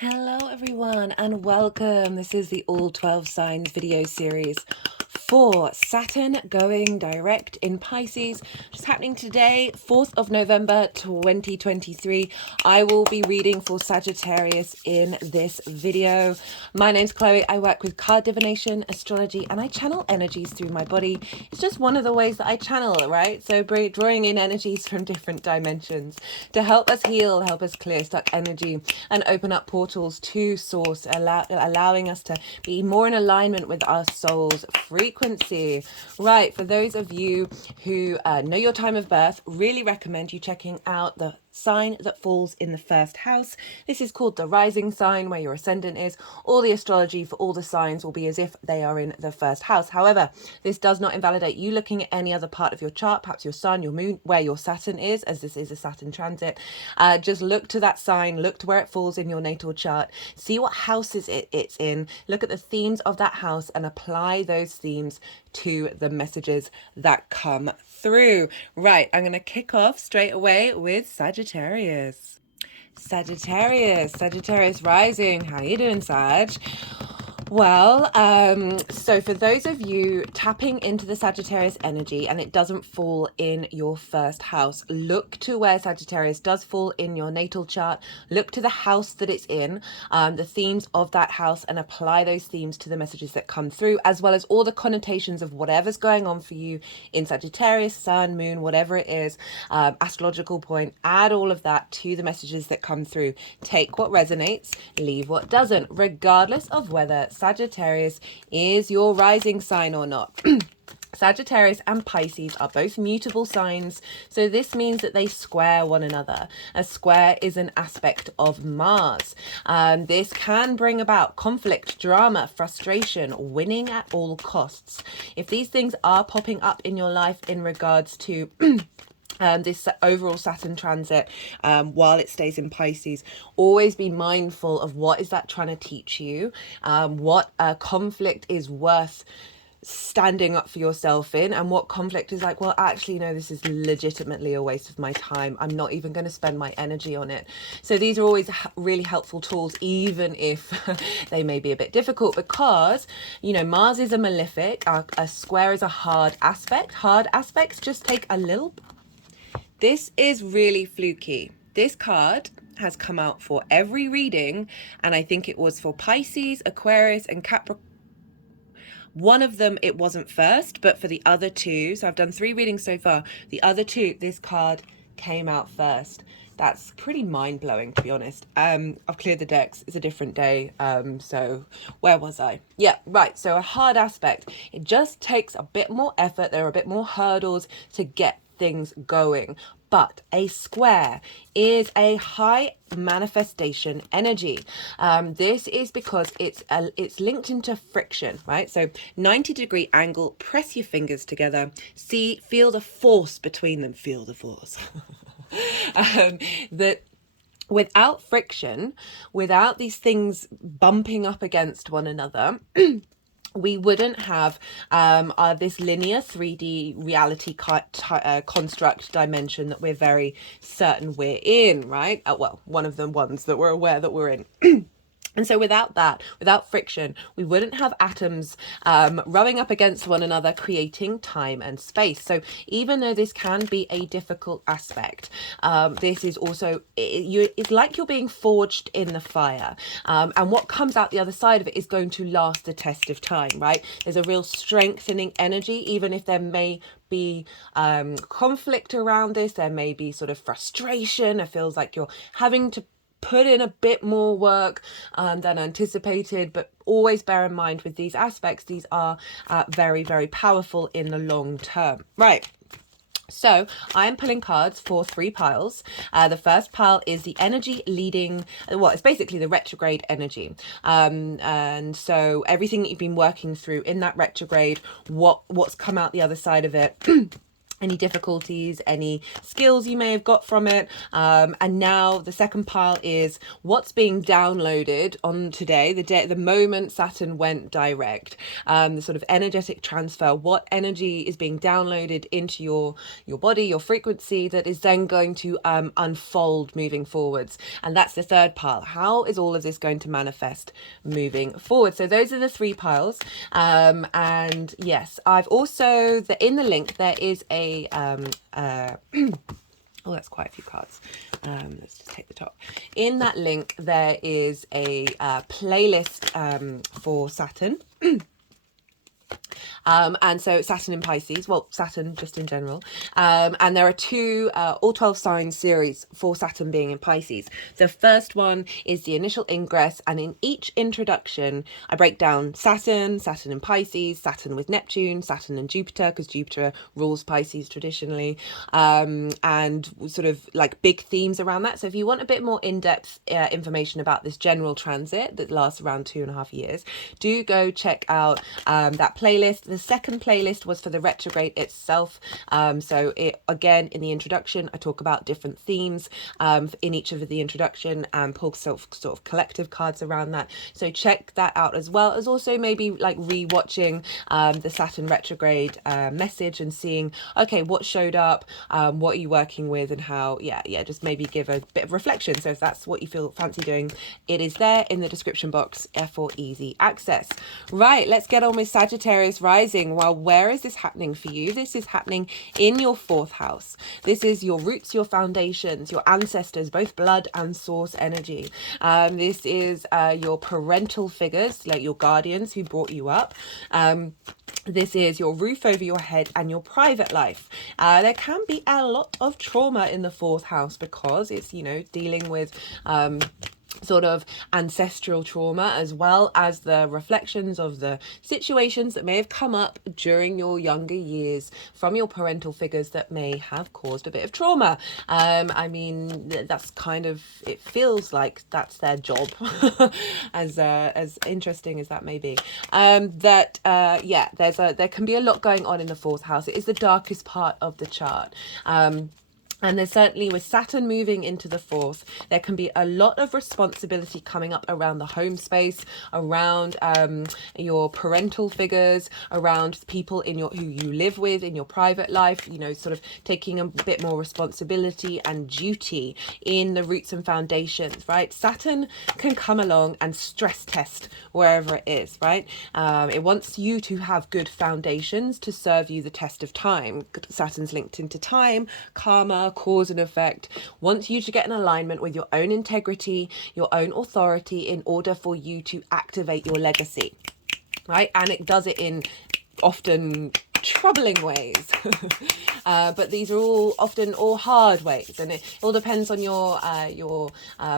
Hello everyone and welcome. This is the All 12 Signs video series for Saturn going direct in Pisces, which is happening today, 4th of November 2023. I will be reading for Sagittarius in this video. My name's Chloe. I work with card divination, astrology, and I channel energies through my body. It's just one of the ways that I channel, right? So drawing in energies from different dimensions to help us heal, help us clear stuck energy, and open up portals to source, allowing us to be more in alignment with our soul's frequency. Right, for those of you who know your time of birth, really recommend you checking out the sign that falls in the first house. This is called the rising sign, where your ascendant is. All the astrology for all the signs will be as if they are in the first house. However, this does not invalidate you looking at any other part of your chart, perhaps your sun, your moon, where your Saturn is, as this is a Saturn transit. Just look to that sign, look to where it falls in your natal chart, see what houses it's in, look at the themes of that house and apply those themes to the messages that come through. Right, I'm going to kick off straight away with Sagittarius. Sagittarius rising. How you doing, Sag? Well, so for those of you tapping into the Sagittarius energy and it doesn't fall in your first house, look to where Sagittarius does fall in your natal chart. Look to the house that it's in, the themes of that house, and apply those themes to the messages that come through, as well as all the connotations of whatever's going on for you in Sagittarius, sun, moon, whatever it is, astrological point. Add all of that to the messages that come through. Take what resonates, leave what doesn't, regardless of whether Sagittarius is your rising sign or not. Sagittarius and Pisces are both mutable signs, so this means that they square one another. A square is an aspect of Mars. This can bring about conflict, drama, frustration, winning at all costs. If these things are popping up in your life in regards to this overall Saturn transit, while it stays in Pisces, always be mindful of what is that trying to teach you, what conflict is worth standing up for yourself in, and what conflict is like, well, actually, no, this is legitimately a waste of my time. I'm not even going to spend my energy on it. So these are always really helpful tools, even if they may be a bit difficult, because, you know, Mars is a malefic, a square is a hard aspect. Hard aspects just take a little. This is really fluky. This card has come out for every reading, and I think it was for Pisces, Aquarius, and Capricorn. One of them, it wasn't first, but for the other two, so I've done 3 readings so far. The other 2, this card came out first. That's pretty mind-blowing, to be honest. I've cleared the decks. It's a different day. So where was I? Yeah, right. So a hard aspect. It just takes a bit more effort. There are a bit more hurdles to get things going. But a square is a high manifestation energy. This is because it's linked into friction, right? So 90-degree angle, press your fingers together, feel the force between them, feel the force. That without friction, without these things bumping up against one another, we wouldn't have this linear 3D reality construct dimension that we're very certain we're in, right? Well, one of the ones that we're aware that we're in. And so without that, without friction, we wouldn't have atoms rubbing up against one another, creating time and space. So even though this can be a difficult aspect, this is also, it's like you're being forged in the fire. And what comes out the other side of it is going to last the test of time, right? There's a real strengthening energy, even if there may be conflict around this, there may be sort of frustration. It feels like you're having to put in a bit more work than anticipated, but always bear in mind with these aspects, these are very, very powerful in the long term. Right. So I am pulling cards for 3 piles. The first pile is the energy leading, well, it's basically the retrograde energy. And so everything that you've been working through in that retrograde, what's come out the other side of it, any difficulties, any skills you may have got from it. And now the second pile is what's being downloaded on today, the moment Saturn went direct, the sort of energetic transfer, what energy is being downloaded into your body, your frequency, that is then going to unfold moving forwards. And that's the third pile. How is all of this going to manifest moving forward? So those are the three piles. And yes, I've also, in the link, there is a oh, that's quite a few cards. Let's just take the top. In that link, there is a playlist for Saturn. And so Saturn in Pisces, well, Saturn just in general. And there are two, all 12 signs series for Saturn being in Pisces. The first one is the initial ingress. And in each introduction, I break down Saturn, Saturn in Pisces, Saturn with Neptune, Saturn and Jupiter, because Jupiter rules Pisces traditionally. And sort of like big themes around that. So if you want a bit more in-depth information about this general transit that lasts around 2.5 years, do go check out that playlist. The second playlist was for the retrograde itself. So it, again, in the introduction, I talk about different themes in each of the introduction and pull sort of collective cards around that. So check that out, as well as also maybe like re-watching the Saturn retrograde message and seeing, okay, what showed up, what are you working with, and how, just maybe give a bit of reflection. So if that's what you feel fancy doing, it is there in the description box for easy access. Right, let's get on with Sagittarius rising. Well, where is this happening for you? This is happening in your 4th house. This is your roots, your foundations, your ancestors, both blood and source energy. This is your parental figures, like your guardians who brought you up. This is your roof over your head and your private life. There can be a lot of trauma in the 4th house because it's, dealing with sort of ancestral trauma, as well as the reflections of the situations that may have come up during your younger years from your parental figures that may have caused a bit of trauma. I mean, that's kind of, it feels like that's their job, as interesting as that may be. There can be a lot going on in the 4th house. It is the darkest part of the chart. And there's certainly, with Saturn moving into the 4th, there can be a lot of responsibility coming up around the home space, around your parental figures, around people who you live with in your private life, sort of taking a bit more responsibility and duty in the roots and foundations, right? Saturn can come along and stress test wherever it is, right? It wants you to have good foundations to serve you the test of time. Saturn's linked into time, karma, cause and effect, wants you to get in alignment with your own integrity, your own authority, in order for you to activate your legacy, right? And it does it in often troubling ways, but these are all often hard ways, and it all depends on your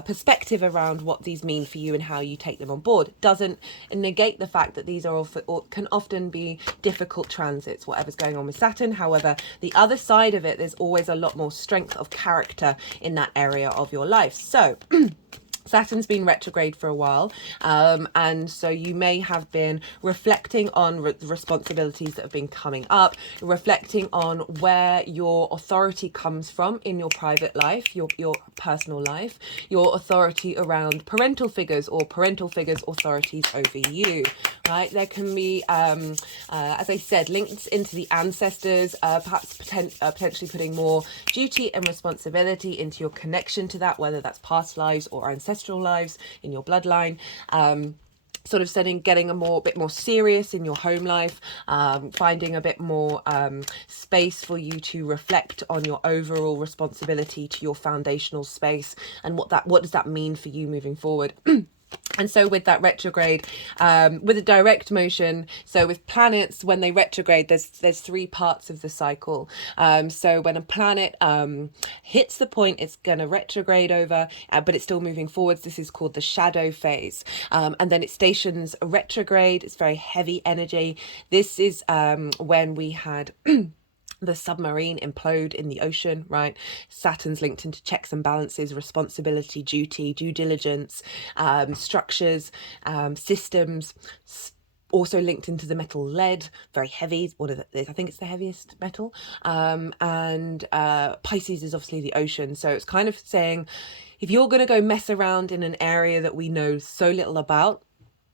perspective around what these mean for you and how you take them on board. It doesn't negate the fact that these are can often be difficult transits, whatever's going on with Saturn. However, the other side of it, there's always a lot more strength of character in that area of your life. So Saturn's been retrograde for a while, and so you may have been reflecting on responsibilities that have been coming up, reflecting on where your authority comes from in your private life, your personal life, your authority around parental figures or parental figures' authorities over you, right? There can be, as I said, links into the ancestors, perhaps potentially putting more duty and responsibility into your connection to that, whether that's past lives or ancestral lives in your bloodline. Sort of getting a bit more serious in your home life, finding a bit more space for you to reflect on your overall responsibility to your foundational space, and what does that mean for you moving forward. And so with that retrograde, with a direct motion, so with planets, when they retrograde, there's 3 parts of the cycle. So when a planet hits the point it's going to retrograde over, but it's still moving forwards, this is called the shadow phase. And then it stations retrograde. It's very heavy energy. This is when we had the submarine implode in the ocean, right? Saturn's linked into checks and balances, responsibility, duty, due diligence, structures, systems, also linked into the metal lead, very heavy, one of the, I think it's the heaviest metal. And Pisces is obviously the ocean, so it's kind of saying, if you're going to go mess around in an area that we know so little about,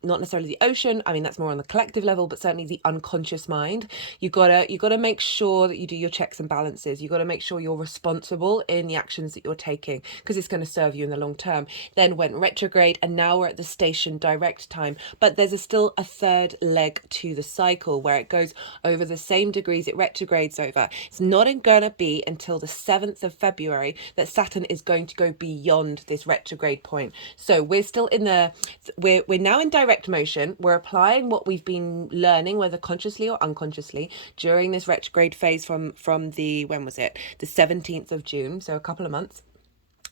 not necessarily the ocean, I mean that's more on the collective level, but certainly the unconscious mind, you gotta make sure that you do your checks and balances. You gotta make sure you're responsible in the actions that you're taking, because it's going to serve you in the long term. Then went retrograde, and now we're at the station direct time, but there's still a third leg to the cycle where it goes over the same degrees it retrogrades over. It's not gonna be until the 7th of February that Saturn is going to go beyond this retrograde point. So we're still in the we're now in direct motion. We're applying what we've been learning, whether consciously or unconsciously, during this retrograde phase from the, when was it, the 17th of June, so a couple of months.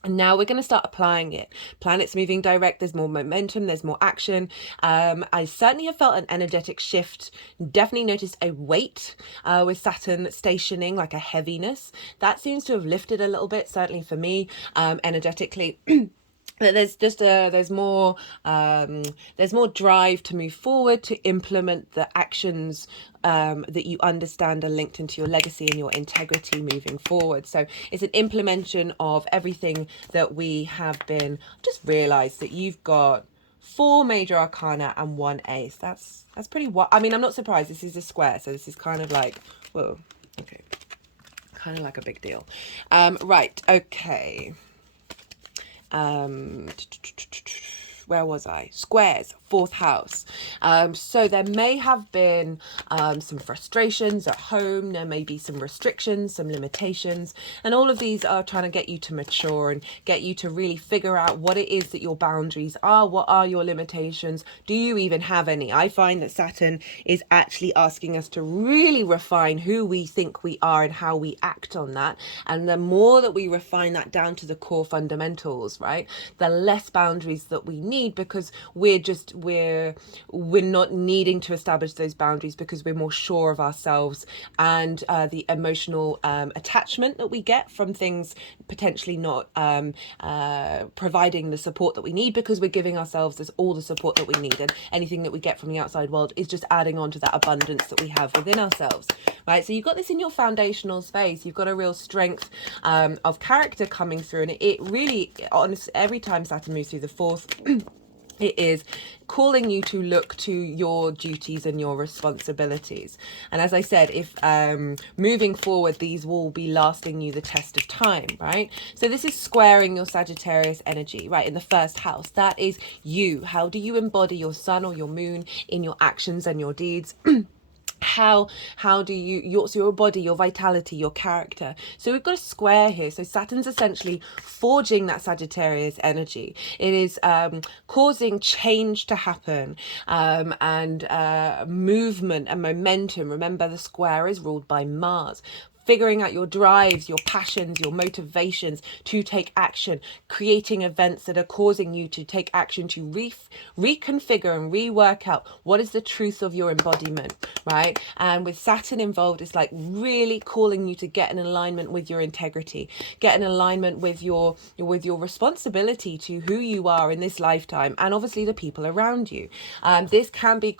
And now we're going to start applying it. Planets moving direct, there's more momentum, there's more action. I certainly have felt an energetic shift, definitely noticed a weight with Saturn stationing, like a heaviness. That seems to have lifted a little bit, certainly for me, energetically. There's just there's more drive to move forward, to implement the actions that you understand are linked into your legacy and your integrity moving forward. So it's an implementation of everything that we have been. Just realized that you've got 4 major arcana and 1 ace. That's pretty what, I mean, I'm not surprised. This is a square, so this is kind of like, whoa, okay, kind of like a big deal. Right, okay. Where was I? Squares, 4th house. So there may have been some frustrations at home. There may be some restrictions, some limitations, and all of these are trying to get you to mature and get you to really figure out what it is that your boundaries are. What are your limitations? Do you even have any? I find that Saturn is actually asking us to really refine who we think we are and how we act on that. And the more that we refine that down to the core fundamentals, right, the less boundaries that we need, because we're not needing to establish those boundaries, because we're more sure of ourselves, and the emotional attachment that we get from things potentially not providing the support that we need, because we're giving ourselves all the support that we need, and anything that we get from the outside world is just adding on to that abundance that we have within ourselves, right? So you've got this in your foundational space. You've got a real strength of character coming through, and it really, honestly, every time Saturn moves through the 4th, it is calling you to look to your duties and your responsibilities. And as I said, if moving forward, these will be lasting you the test of time, right? So this is squaring your Sagittarius energy, right, in the 1st house. That is you. How do you embody your sun or your moon in your actions and your deeds? How do you, your body, your vitality, your character. So we've got a square here. So Saturn's essentially forging that Sagittarius energy. It is causing change to happen, and movement and momentum. Remember, the square is ruled by Mars. Figuring out your drives, your passions, your motivations to take action, creating events that are causing you to take action to reconfigure and rework out what is the truth of your embodiment, right? And with Saturn involved, it's like really calling you to get in alignment with your integrity, get in alignment with your responsibility to who you are in this lifetime, and obviously the people around you. This can be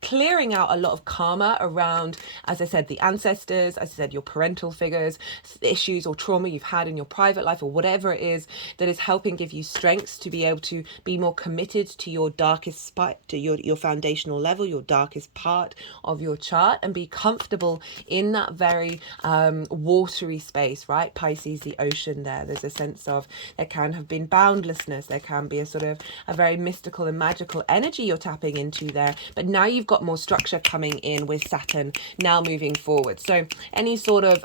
clearing out a lot of karma around, as I said, the ancestors, as I said, your parental figures, issues or trauma you've had in your private life, or whatever it is that is helping give you strengths to be able to be more committed to your darkest spot, to your foundational level, your darkest part of your chart, and be comfortable in that very watery space, right? Pisces, the ocean there. There's a sense of, there can have been boundlessness. There can be a sort of a very mystical and magical energy you're tapping into there. But now you've got more structure coming in with Saturn now moving forward. So any sort of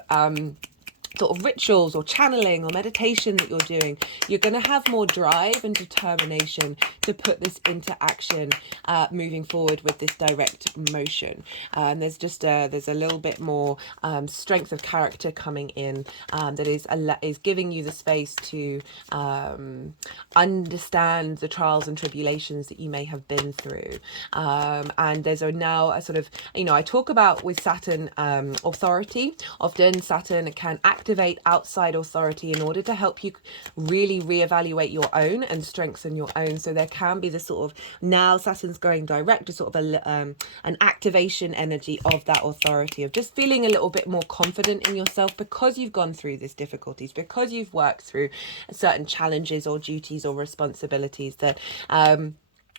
rituals or channeling or meditation that you're doing, you're going to have more drive and determination to put this into action moving forward with this direct motion. There's just there's a little bit more strength of character coming in that is giving you the space to understand the trials and tribulations that you may have been through. And there's now a sort of, I talk about with Saturn authority. Often Saturn can act activate outside authority in order to help you really reevaluate your own and strengthen your own. So there can be this sort of, now Saturn's going direct, a sort of an activation energy of that authority, of just feeling a little bit more confident in yourself because you've gone through these difficulties, because you've worked through certain challenges or duties or responsibilities, that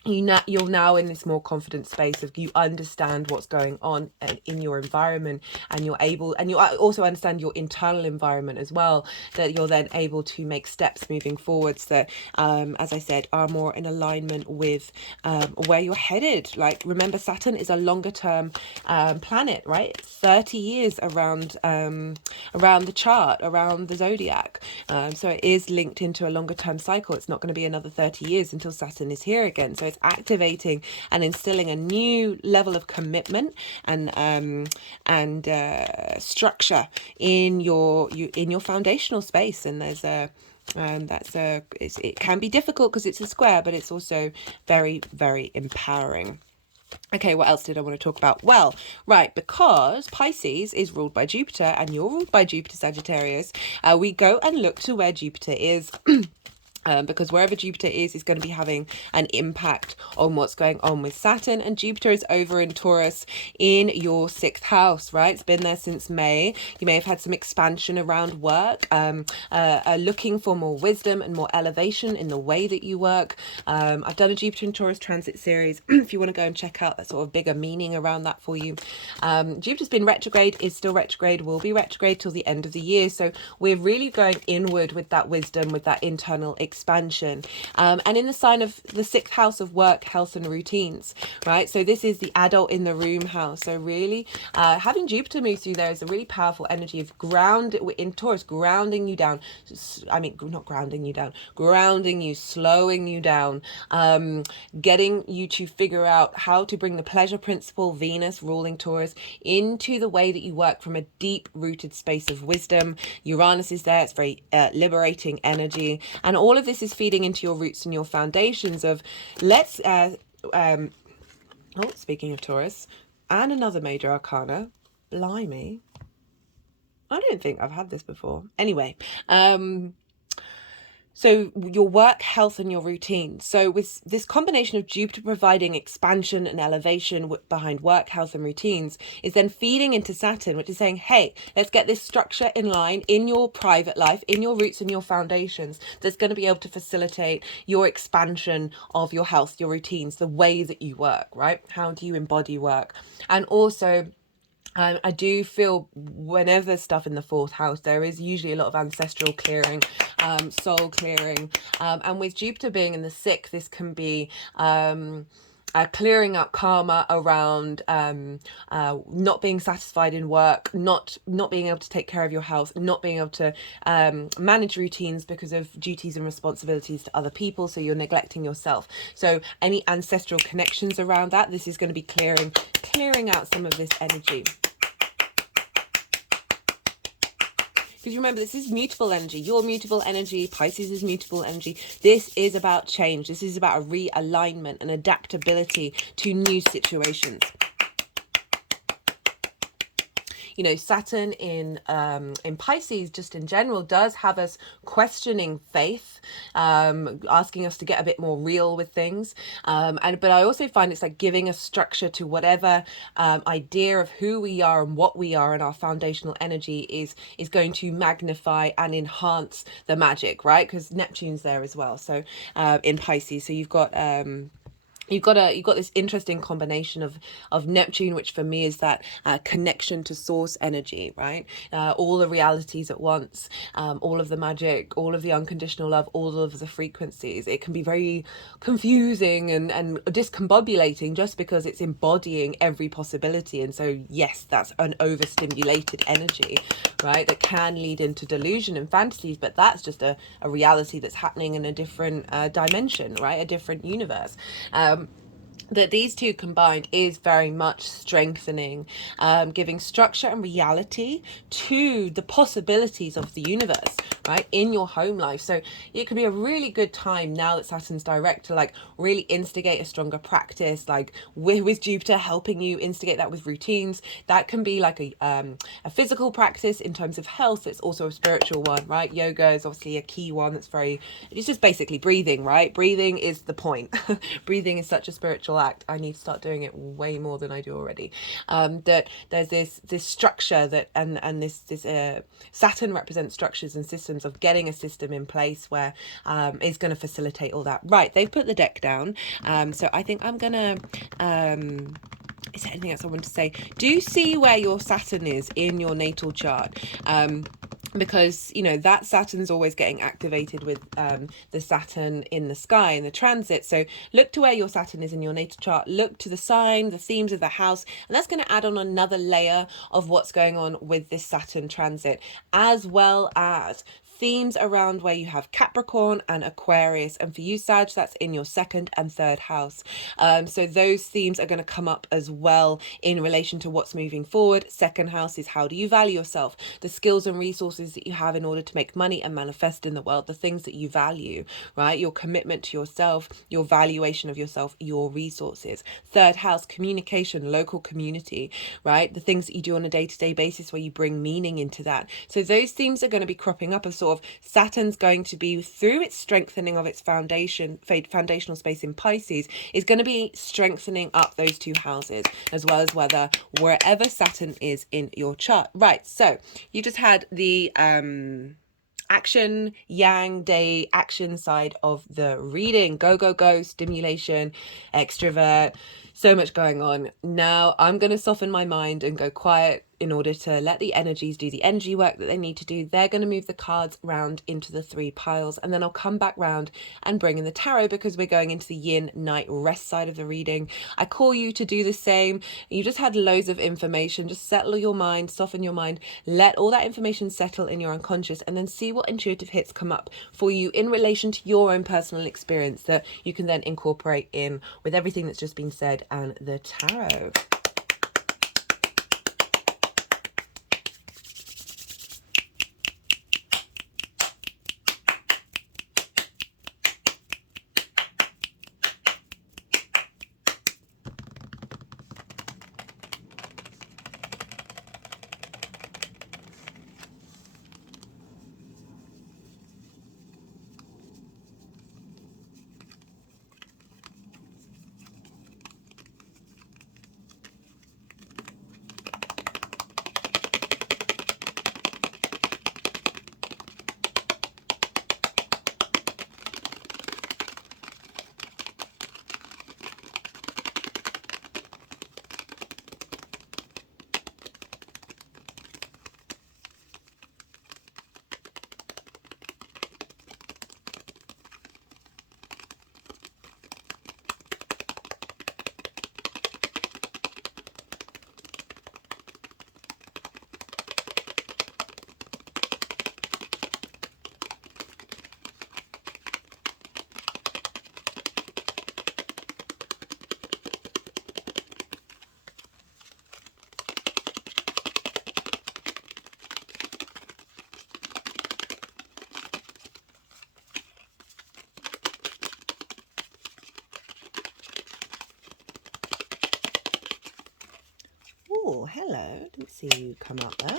you're now in this more confident space of, you understand what's going on in your environment, and you're able, and you also understand your internal environment as well, that you're then able to make steps moving forwards that, as I said, are more in alignment with where you're headed. Like, remember, Saturn is a longer term planet, right? 30 years around the chart, around the zodiac. So it is linked into a longer term cycle. It's not going to be another 30 years until Saturn is here again. So it's activating and instilling a new level of commitment and structure in your foundational space. And there's it can be difficult because it's a square, but it's also very, very empowering. Okay, what else did I want to talk about? Well, right, because Pisces is ruled by Jupiter and you're ruled by Jupiter, Sagittarius, we go and look to where Jupiter is. Because wherever Jupiter is going to be having an impact on what's going on with Saturn. And Jupiter is over in Taurus in your 6th house, right? It's been there since May. You may have had some expansion around work, looking for more wisdom and more elevation in the way that you work. I've done a Jupiter and Taurus transit series if you want to go and check out that sort of bigger meaning around that for you. Jupiter's been retrograde, is still retrograde, will be retrograde till the end of the year. So we're really going inward with that wisdom, with that internal expansion, and in the sign of the 6th house of work, health and routines, right? So this is the adult in the room house. So really having Jupiter move through there is a really powerful energy of in Taurus, grounding you down. I mean, not grounding you down, grounding you, slowing you down, getting you to figure out how to bring the pleasure principle, Venus ruling Taurus, into the way that you work from a deep rooted space of wisdom. Uranus is there. It's very liberating energy, and all of this is feeding into your roots and your foundations of speaking of Taurus and another major arcana, blimey, I don't think I've had this before. Anyway, so your work, health, and your routine. So with this combination of Jupiter providing expansion and elevation behind work, health, and routines, is then feeding into Saturn, which is saying, hey, let's get this structure in line in your private life, in your roots and your foundations, that's going to be able to facilitate your expansion of your health, your routines, the way that you work, right? How do you embody work? And also, I do feel whenever there's stuff in the 4th house, there is usually a lot of ancestral clearing, soul clearing. And with Jupiter being in the 6th, this can be clearing up karma around not being satisfied in work, not being able to take care of your health, not being able to manage routines because of duties and responsibilities to other people, so you're neglecting yourself. So any ancestral connections around that, this is going to be clearing out some of this energy. Because remember, this is mutable energy. Your mutable energy, Pisces is mutable energy. This is about change. This is about a realignment and adaptability to new situations. You know, Saturn in Pisces, just in general, does have us questioning faith, asking us to get a bit more real with things. But I also find it's like giving a structure to whatever idea of who we are and what we are, and our foundational energy is going to magnify and enhance the magic, right? Because Neptune's there as well. So in Pisces, so you've got you've got this interesting combination of Neptune, which for me is that connection to source energy, right? All the realities at once, all of the magic, all of the unconditional love, all of the frequencies. It can be very confusing and discombobulating just because it's embodying every possibility. And so yes, that's an overstimulated energy, right? That can lead into delusion and fantasies, but that's just a reality that's happening in a different dimension, right? A different universe. that these two combined is very much strengthening, giving structure and reality to the possibilities of the universe, right, in your home life. So it could be a really good time now that Saturn's direct to like really instigate a stronger practice, like with Jupiter helping you instigate that with routines. That can be like a physical practice in terms of health. It's also a spiritual one, right? Yoga is obviously a key one. That's very, it's just basically breathing, right? Breathing is the point. Breathing is such a spiritual act. I need to start doing it way more than I do already. That there's this structure that and this Saturn represents structures and systems of getting a system in place where is going to facilitate all that. Right, they've put the deck down. So I think I'm gonna is there anything else I want to say? Do you see where your Saturn is in your natal chart? Because, you know, that Saturn's always getting activated with the Saturn in the sky in the transit. So look to where your Saturn is in your natal chart. Look to the sign, the themes of the house, and that's going to add on another layer of what's going on with this Saturn transit, as well as themes around where you have Capricorn and Aquarius. And for you, Sag, that's in your second and third house. So those themes are going to come up as well in relation to what's moving forward. Second house is how do you value yourself, the skills and resources that you have in order to make money and manifest in the world, the things that you value, right? Your commitment to yourself, your valuation of yourself, your resources. Third house, communication, local community, right? The things that you do on a day-to-day basis where you bring meaning into that. So those themes are going to be cropping up as sort of Saturn's going to be, through its strengthening of its foundational space in Pisces, is going to be strengthening up those two houses, as well as wherever Saturn is in your chart. Right, so you just had the action yang day action side of the reading. Go, stimulation, extrovert, so much going on. Now I'm going to soften my mind and go quiet in order to let the energies do the energy work that they need to do. They're going to move the cards round into the three piles, and then I'll come back round and bring in the tarot, because we're going into the yin night rest side of the reading. I call you to do the same. You just had loads of information. Just settle your mind, soften your mind, let all that information settle in your unconscious, and then see what intuitive hits come up for you in relation to your own personal experience that you can then incorporate in with everything that's just been said and the tarot. Oh, hello. Didn't see you come up there.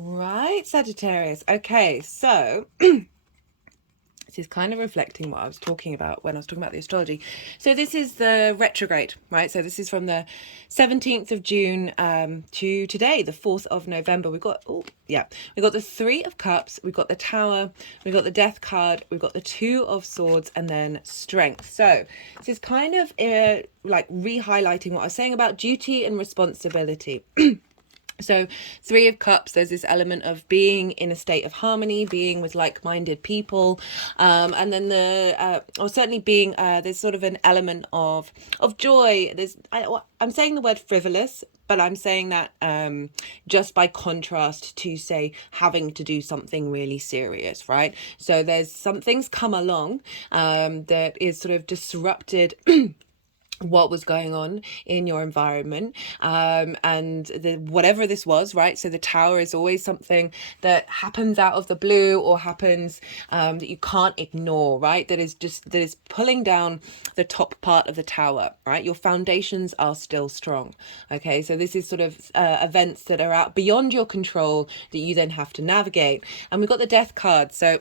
Right, Sagittarius. Okay, so this is kind of reflecting what I was talking about when I was talking about the astrology. So this is the retrograde, right? So this is from the 17th of June to today, the 4th of November. We've got, we've got the Three of Cups, we've got the Tower, we've got the Death card, we've got the Two of Swords, and then Strength. So this is kind of like re-highlighting what I was saying about duty and responsibility. So Three of Cups, there's this element of being in a state of harmony, being with like-minded people, and then or certainly being, there's sort of an element of joy. I'm saying the word frivolous, but I'm saying that just by contrast to, say, having to do something really serious, right? So there's some things come along that is sort of disrupted what was going on in your environment, and whatever this was, right? So the Tower is always something that happens out of the blue, or happens that you can't ignore, right? That is pulling down the top part of the tower, right? Your foundations are still strong. Okay, so this is sort of events that are out beyond your control that you then have to navigate. And we've got the Death card, so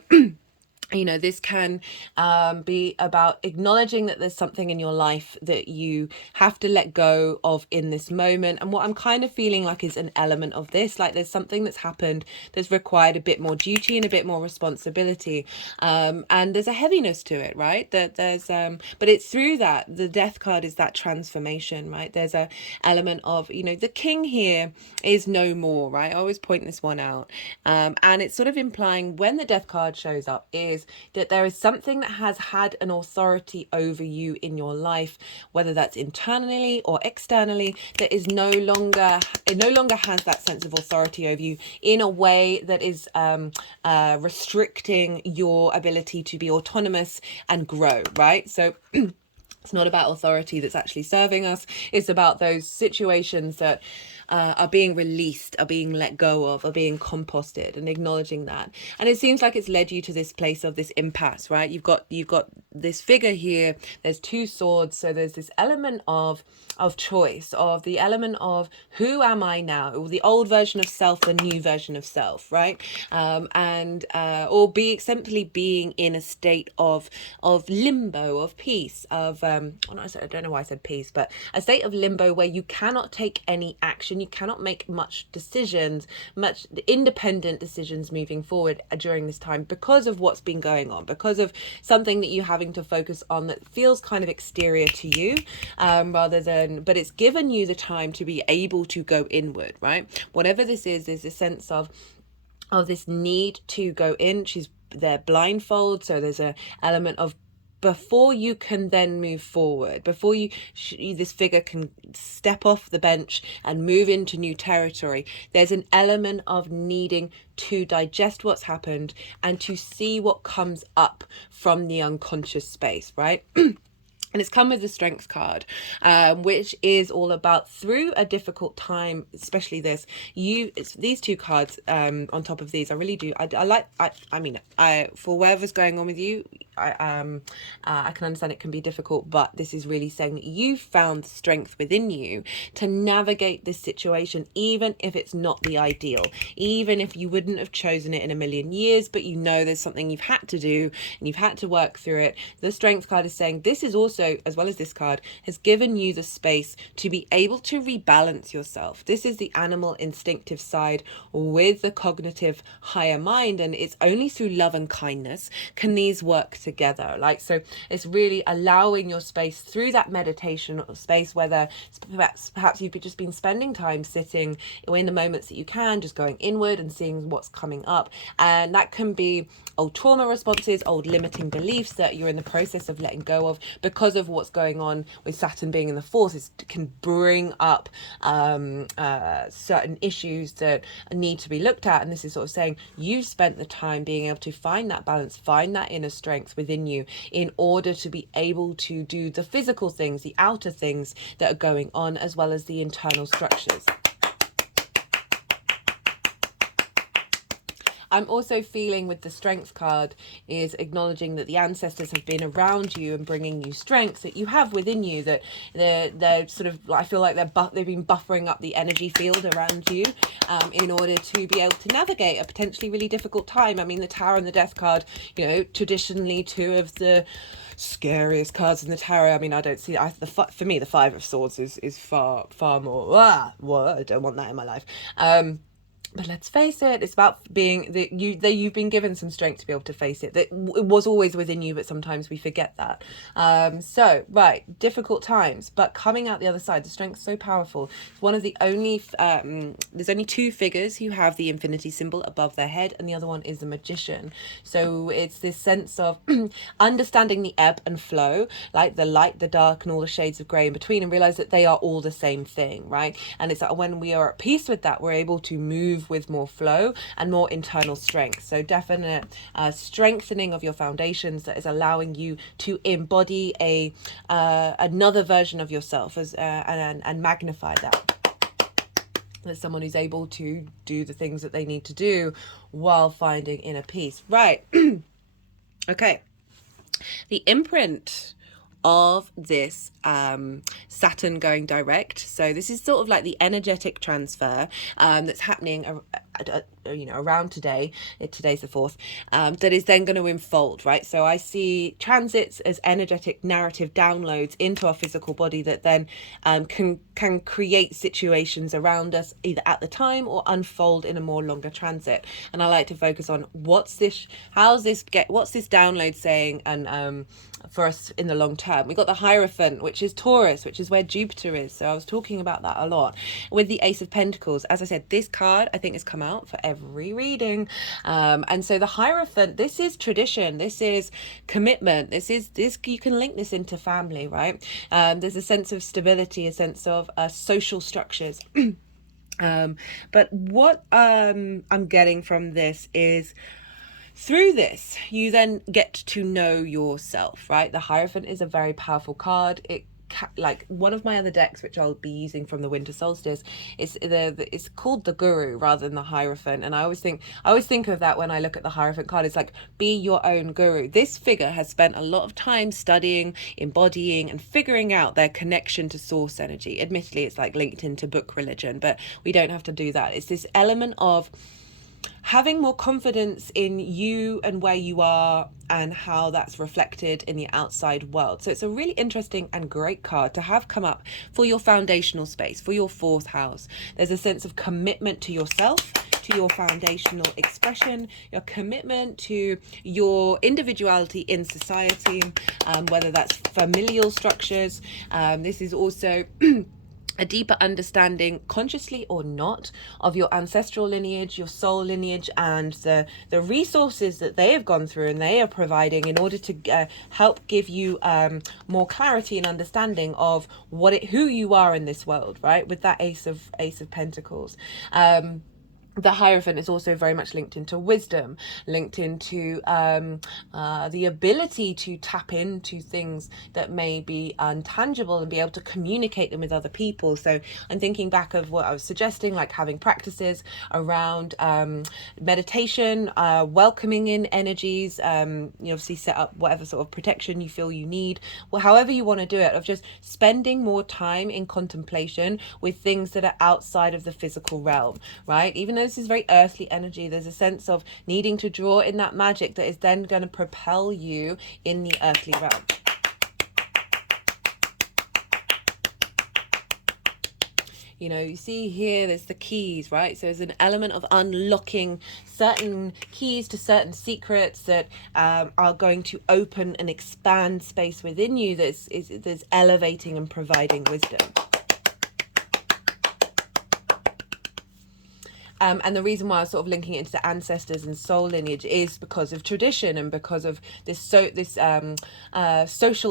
you know, this can be about acknowledging that there's something in your life that you have to let go of in this moment. And what I'm kind of feeling like is an element of this, like there's something that's happened that's required a bit more duty and a bit more responsibility. And there's a heaviness to it, right? That there's, but it's through that, the Death card is that transformation, right? There's a element of, you know, the King here is no more, right? I always point this one out. And it's sort of implying when the Death card shows up is that there is something that has had an authority over you in your life, whether that's internally or externally, that is no longer has that sense of authority over you in a way that is restricting your ability to be autonomous and grow, right? So it's not about authority that's actually serving us. It's about those situations that are being released, are being let go of, are being composted, and acknowledging that. And it seems like it's led you to this place of this impasse, right? You've got this figure here. There's two swords, so there's this element of choice, of the element of who am I now, or the old version of self, the new version of self, right? Or simply being in a state of limbo, of peace, of I don't know why I said peace, but a state of limbo where you cannot take any action, you cannot make much independent decisions moving forward during this time because of what's been going on, because of something that you're having to focus on that feels kind of exterior to you, but it's given you the time to be able to go inward, right? Whatever this is, there's a sense of this need to go in. They're blindfold, so there's a element of, before you can then move forward, before this figure can step off the bench and move into new territory, there's an element of needing to digest what's happened and to see what comes up from the unconscious space, right? And it's come with the Strength card, which is all about, through a difficult time, especially these two cards on top of these. I really do. For whatever's going on with you, I can understand it can be difficult, but this is really saying that you found the strength within you to navigate this situation, even if it's not the ideal, even if you wouldn't have chosen it in a million years, but you know there's something you've had to do and you've had to work through it. The Strength card is saying this is also, as well as this card, has given you the space to be able to rebalance yourself. This is the animal instinctive side with the cognitive higher mind, and it's only through love and kindness can these work together. Like, so it's really allowing your space through that meditation space, whether perhaps you've just been spending time sitting in the moments that you can, just going inward and seeing what's coming up. And that can be old trauma responses, old limiting beliefs that you're in the process of letting go of because of what's going on with Saturn being in the fourth. It can bring up certain issues that need to be looked at. And this is sort of saying you've spent the time being able to find that balance, find that inner strength within you in order to be able to do the physical things, the outer things that are going on, as well as the internal structures. I'm also feeling with the strength card is acknowledging that the ancestors have been around you and bringing you strengths that you have within you, that they're sort of, I feel like they've been buffering up the energy field around you in order to be able to navigate a potentially really difficult time. I mean, the Tower and the Death card, you know, traditionally two of the scariest cards in the tarot. I mean, I don't see for me the Five of Swords is far more I don't want that in my life. But let's face it, it's about being that you've been given some strength to be able to face it. That it was always within you, but sometimes we forget that. So right, difficult times, but coming out the other side, the strength's so powerful. It's one of the only there's only two figures who have the infinity symbol above their head, and the other one is the Magician. So it's this sense of understanding the ebb and flow, like the light, the dark, and all the shades of grey in between, and realize that they are all the same thing, right? And it's that when we are at peace with that, we're able to move with more flow and more internal strength. So definite strengthening of your foundations that is allowing you to embody another version of yourself as and magnify that. As someone who's able to do the things that they need to do while finding inner peace. Right. Okay. The imprint of this Saturn going direct, so this is sort of like the energetic transfer that's happening around today. Today's the 4th, that is then going to unfold, right? So I see transits as energetic narrative downloads into our physical body that then can create situations around us either at the time or unfold in a more longer transit. And I like to focus on what's this download saying, and for us in the long term. We got the Hierophant, which is Taurus, which is where Jupiter is. So I was talking about that a lot. With the Ace of Pentacles, as I said, this card I think has come out for every reading. And so the Hierophant, this is tradition, this is commitment, this you can link this into family, right? There's a sense of stability, a sense of social structures. But what I'm getting from this is, through this, you then get to know yourself, right? The Hierophant is a very powerful card. Like one of my other decks, which I'll be using from the winter solstice, it's called the Guru rather than the Hierophant. And I always think of that when I look at the Hierophant card. It's like, be your own guru. This figure has spent a lot of time studying, embodying, and figuring out their connection to source energy. Admittedly, it's like linked into book religion, but we don't have to do that. It's this element of having more confidence in you and where you are and how that's reflected in the outside world. So it's a really interesting and great card to have come up for your foundational space, for your 4th house. There's a sense of commitment to yourself, to your foundational expression, your commitment to your individuality in society, whether that's familial structures. This is also a deeper understanding, consciously or not, of your ancestral lineage, your soul lineage, and the resources that they have gone through and they are providing in order to help give you more clarity and understanding of who you are in this world, right? With that Ace of Pentacles. The Hierophant is also very much linked into wisdom, linked into the ability to tap into things that may be untangible and be able to communicate them with other people. So I'm thinking back of what I was suggesting, like having practices around meditation, welcoming in energies, you obviously set up whatever sort of protection you feel you need, or however you want to do it, of just spending more time in contemplation with things that are outside of the physical realm, right? Even though this is very earthly energy, there's a sense of needing to draw in that magic that is then going to propel you in the earthly realm. You know, you see here, there's the keys, right? So there's an element of unlocking certain keys to certain secrets that are going to open and expand space within you that's elevating and providing wisdom. And the reason why I was sort of linking it into the ancestors and soul lineage is because of tradition and because of this social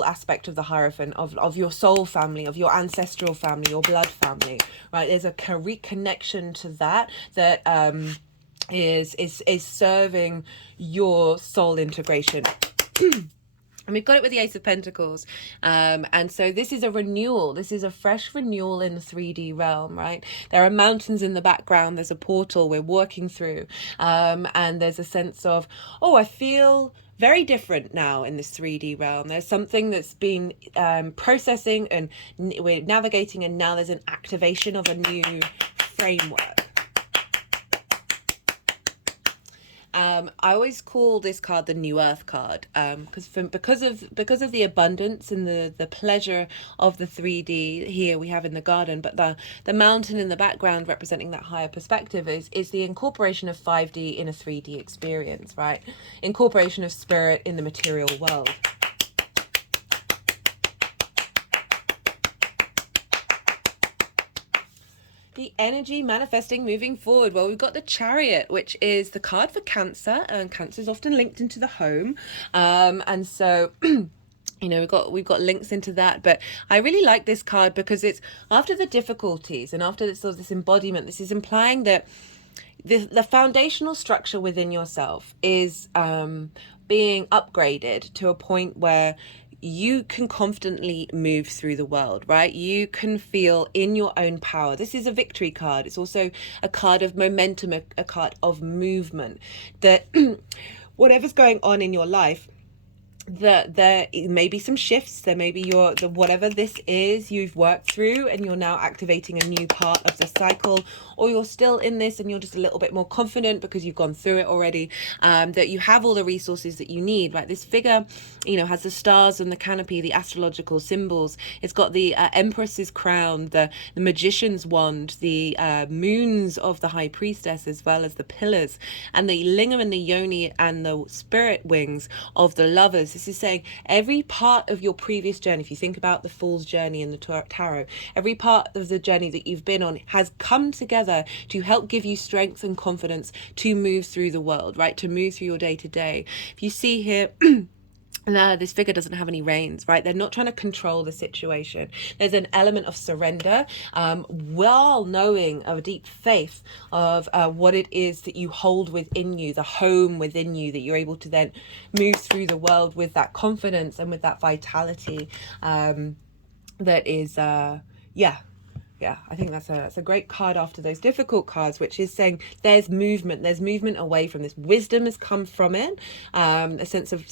aspect of the Hierophant, of your soul family, of your ancestral family, your blood family, right? There's a reconnection to that is serving your soul integration. And we've got it with the Ace of Pentacles. And so this is a renewal. This is a fresh renewal in the 3D realm, right? There are mountains in the background. There's a portal we're walking through. And there's a sense of, oh, I feel very different now in this 3D realm. There's something that's been processing, and we're navigating, and now there's an activation of a new framework. I always call this card the New Earth card, because of the abundance and the pleasure of the 3D here we have in the garden, but the mountain in the background representing that higher perspective is the incorporation of 5D in a 3D experience, right? Incorporation of spirit in the material world. The energy manifesting moving forward. Well, we've got the Chariot, which is the card for Cancer, and Cancer is often linked into the home. And so you know, we've got links into that, but I really like this card because it's after the difficulties and after this sort of this embodiment. This is implying that the foundational structure within yourself is being upgraded to a point where you can confidently move through the world, right? You can feel in your own power. This is a victory card. It's also a card of momentum, a card of movement, that whatever's going on in your life, that there may be some shifts. There may be whatever this is you've worked through and you're now activating a new part of the cycle, or you're still in this and you're just a little bit more confident because you've gone through it already, that you have all the resources that you need, right? This figure, you know, has the stars and the canopy, the astrological symbols. It's got the Empress's crown, the magician's wand, the moons of the high priestess, as well as the pillars, and the lingam and the yoni and the spirit wings of the lovers. This is saying every part of your previous journey, if you think about the Fool's journey in the tarot, every part of the journey that you've been on has come together to help give you strength and confidence to move through the world, right? To move through your day to day. If you see here, this figure doesn't have any reins, right? They're not trying to control the situation. There's an element of surrender, while knowing of a deep faith of what it is that you hold within you, the home within you, that you're able to then move through the world with that confidence and with that vitality. That is, yeah, I think that's a great card after those difficult cards, which is saying there's movement away from this. Wisdom has come from it, a sense of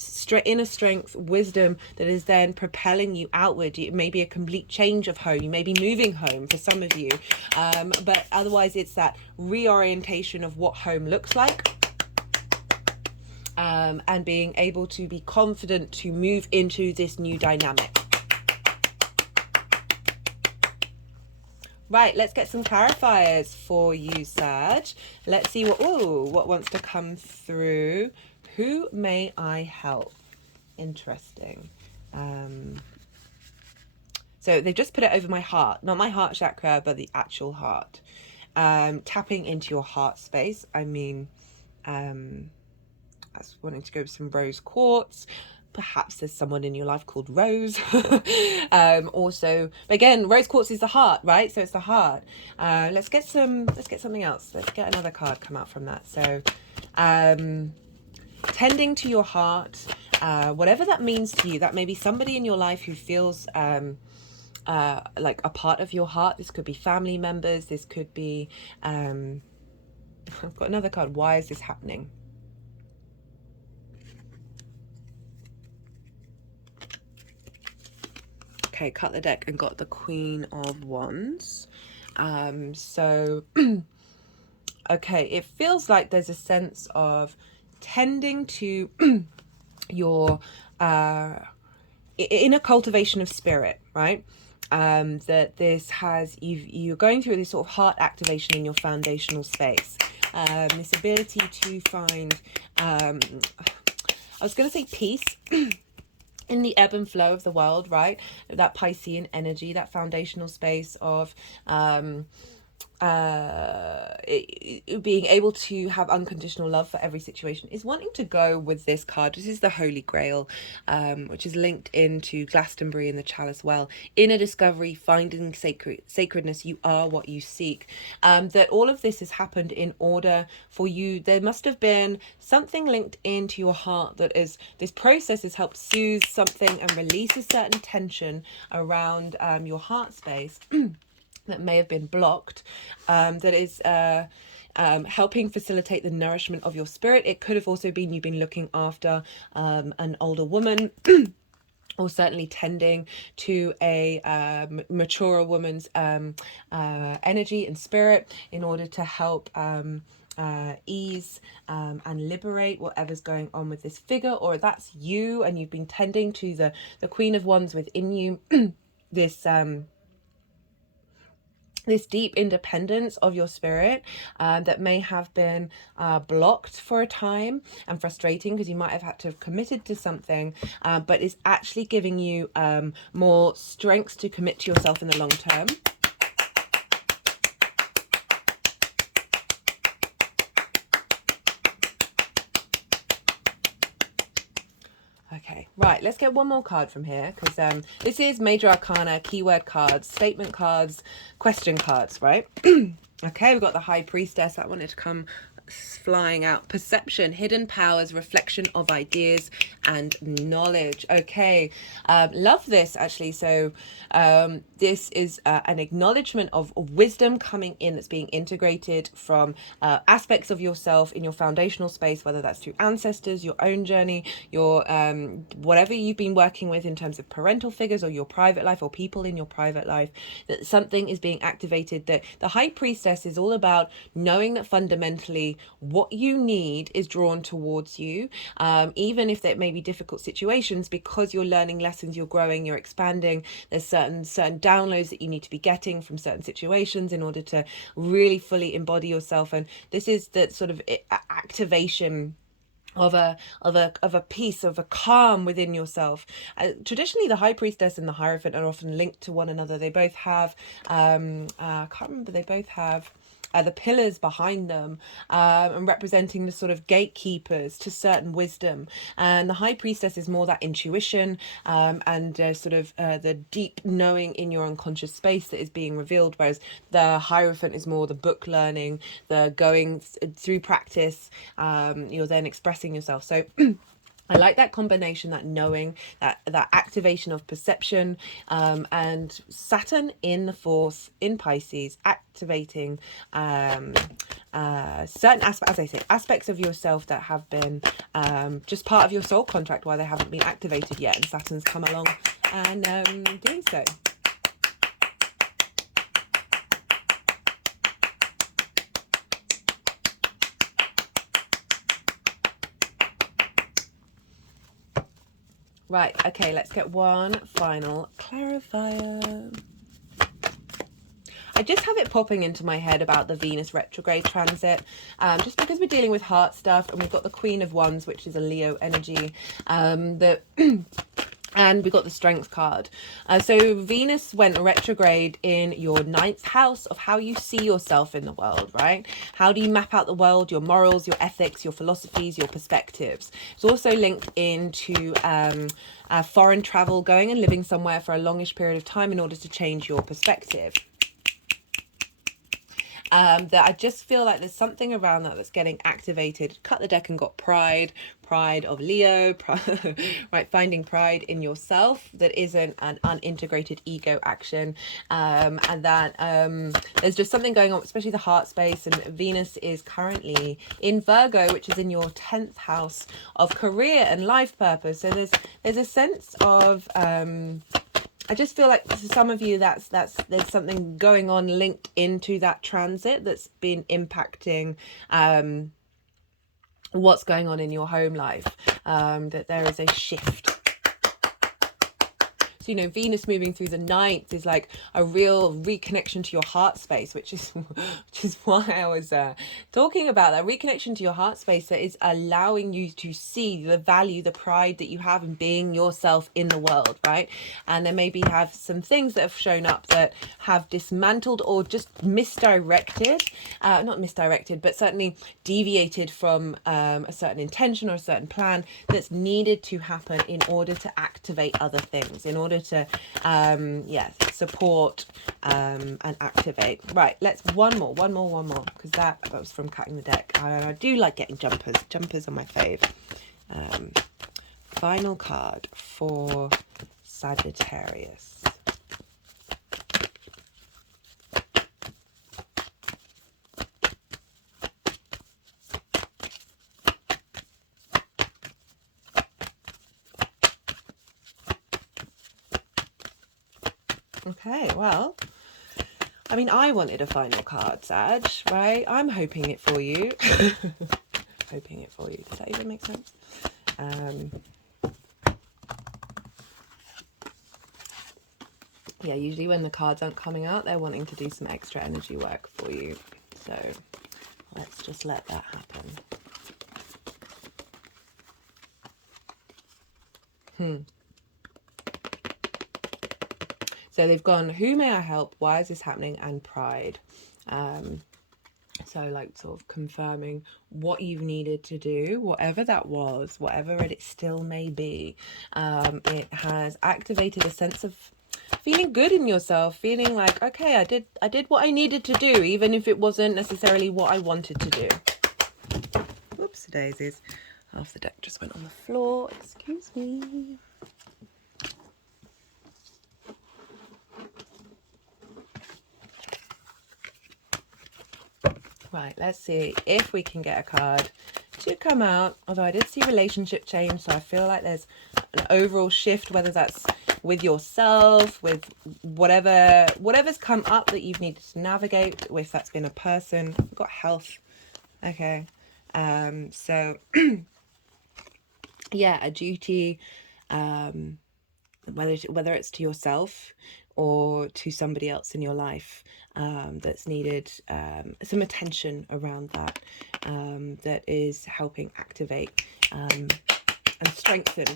inner strength, wisdom that is then propelling you outward. It may be a complete change of home. You may be moving home for some of you, but otherwise it's that reorientation of what home looks like. And being able to be confident to move into this new dynamic. Right, let's get some clarifiers for you, Sag. Let's see what wants to come through. Who may I help? Interesting. So they've just put it over my heart, not my heart chakra, but the actual heart. Tapping into your heart space. I mean, I was wanting to go with some rose quartz. Perhaps there's someone in your life called Rose. Also, again, rose quartz is the heart, right? So it's the heart. Let's get something else. Let's get another card come out from that. So, tending to your heart, whatever that means to you. That may be somebody in your life who feels like a part of your heart. This could be family members. This could be. I've got another card. Why is this happening? Okay, cut the deck and got the Queen of Wands. So, okay, it feels like there's a sense of tending to your inner cultivation of spirit, right? That this has, you're going through this sort of heart activation in your foundational space. This ability to find, I was going to say peace, in the ebb and flow of the world, right? That Piscean energy, that foundational space of being able to have unconditional love for every situation is wanting to go with this card. This is the Holy Grail, which is linked into Glastonbury and the Chalice Well. Inner discovery, finding sacredness, you are what you seek. That all of this has happened in order for you. There must have been something linked into your heart that is, this process has helped soothe something and release a certain tension around your heart space that may have been blocked, that is helping facilitate the nourishment of your spirit. It could have also been you've been looking after an older woman or certainly tending to a maturer woman's energy and spirit in order to help ease and liberate whatever's going on with this figure. Or that's you and you've been tending to the Queen of Wands within you, this deep independence of your spirit that may have been blocked for a time and frustrating because you might have had to have committed to something, but is actually giving you more strength to commit to yourself in the long term. Okay, right, let's get one more card from here because this is Major Arcana, keyword cards, statement cards, question cards, right? Okay, we've got the High Priestess. That wanted to come flying out. Perception, hidden powers, reflection of ideas and knowledge. Okay, love this actually. So this is an acknowledgement of wisdom coming in that's being integrated from aspects of yourself in your foundational space, whether that's through ancestors, your own journey, your whatever you've been working with in terms of parental figures or your private life or people in your private life, that something is being activated. That the High Priestess is all about knowing that fundamentally what you need is drawn towards you, even if there may be difficult situations, because you're learning lessons, you're growing, you're expanding. There's certain downloads that you need to be getting from certain situations in order to really fully embody yourself. And this is the sort of activation of a peace, of a calm within yourself. Traditionally, the High Priestess and the Hierophant are often linked to one another. They both have I can't remember, they both have the pillars behind them, and representing the sort of gatekeepers to certain wisdom. And the High Priestess is more that intuition, and sort of the deep knowing in your unconscious space that is being revealed, whereas the Hierophant is more the book learning, the going through practice. You're then expressing yourself. So I like that combination, that knowing, that activation of perception, and Saturn in the fourth in Pisces, activating certain aspects, as I say, aspects of yourself that have been just part of your soul contract while they haven't been activated yet, and Saturn's come along and doing so. Right, okay, let's get one final clarifier. I just have it popping into my head about the Venus retrograde transit, just because we're dealing with heart stuff, and we've got the Queen of Wands, which is a Leo energy, and we got the Strength card. So Venus went retrograde in your 9th house of how you see yourself in the world, right? How do you map out the world, your morals, your ethics, your philosophies, your perspectives? It's also linked into foreign travel, going and living somewhere for a longish period of time in order to change your perspective. That I just feel like there's something around that that's getting activated. Cut the deck and got pride of Leo, right? Finding pride in yourself that isn't an unintegrated ego action, and that there's just something going on, especially the heart space. And Venus is currently in Virgo, which is in your 10th house of career and life purpose. So there's a sense of I just feel like for some of you, there's something going on linked into that transit that's been impacting what's going on in your home life. That there is a shift. So, you know, Venus moving through the ninth is like a real reconnection to your heart space, which is why I was talking about that reconnection to your heart space, that is allowing you to see the value, the pride that you have in being yourself in the world, right? And then maybe have some things that have shown up that have dismantled or just misdirected, not misdirected, but certainly deviated from a certain intention or a certain plan that's needed to happen in order to activate other things, in order to support and activate. Right, let's one more, because that was from cutting the deck. I do like getting jumpers are my fave. Final card for Sagittarius. Okay, well, I mean, I wanted a final card, Sag, right? I'm hoping it for you. Hoping it for you. Does that even make sense? Yeah, usually when the cards aren't coming out, they're wanting to do some extra energy work for you. So let's just let that happen. So they've gone, who may I help? Why is this happening? And pride. So like sort of confirming what you've needed to do, whatever that was, whatever it still may be. It has activated a sense of feeling good in yourself, feeling like, okay, I did what I needed to do, even if it wasn't necessarily what I wanted to do. Whoops, daisies. Half the deck just went on the floor. Excuse me. Right, let's see if we can get a card to come out. Although I did see relationship change, so I feel like there's an overall shift, whether that's with yourself, with whatever's come up that you've needed to navigate, if that's been a person. We've got health. Okay. So yeah, a duty, whether it's to yourself or to somebody else in your life, that's needed some attention around that, that is helping activate and strengthen.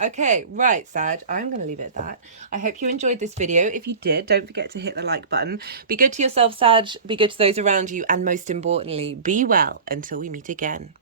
Okay, right, Sag, I'm going to leave it at that. I hope you enjoyed this video. If you did, don't forget to hit the like button. Be good to yourself, Sag. Be good to those around you. And most importantly, be well until we meet again.